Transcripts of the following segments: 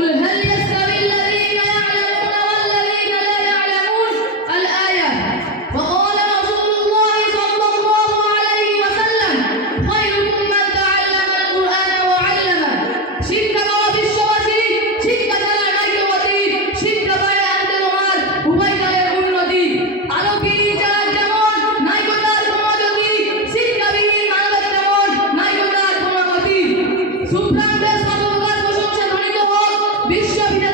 قل هل shall be done.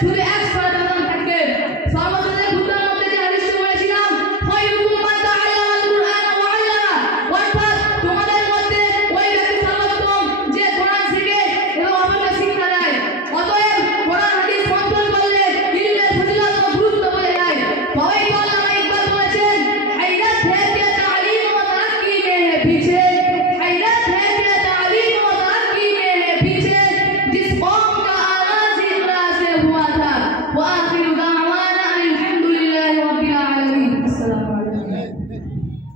ছুড়ে এক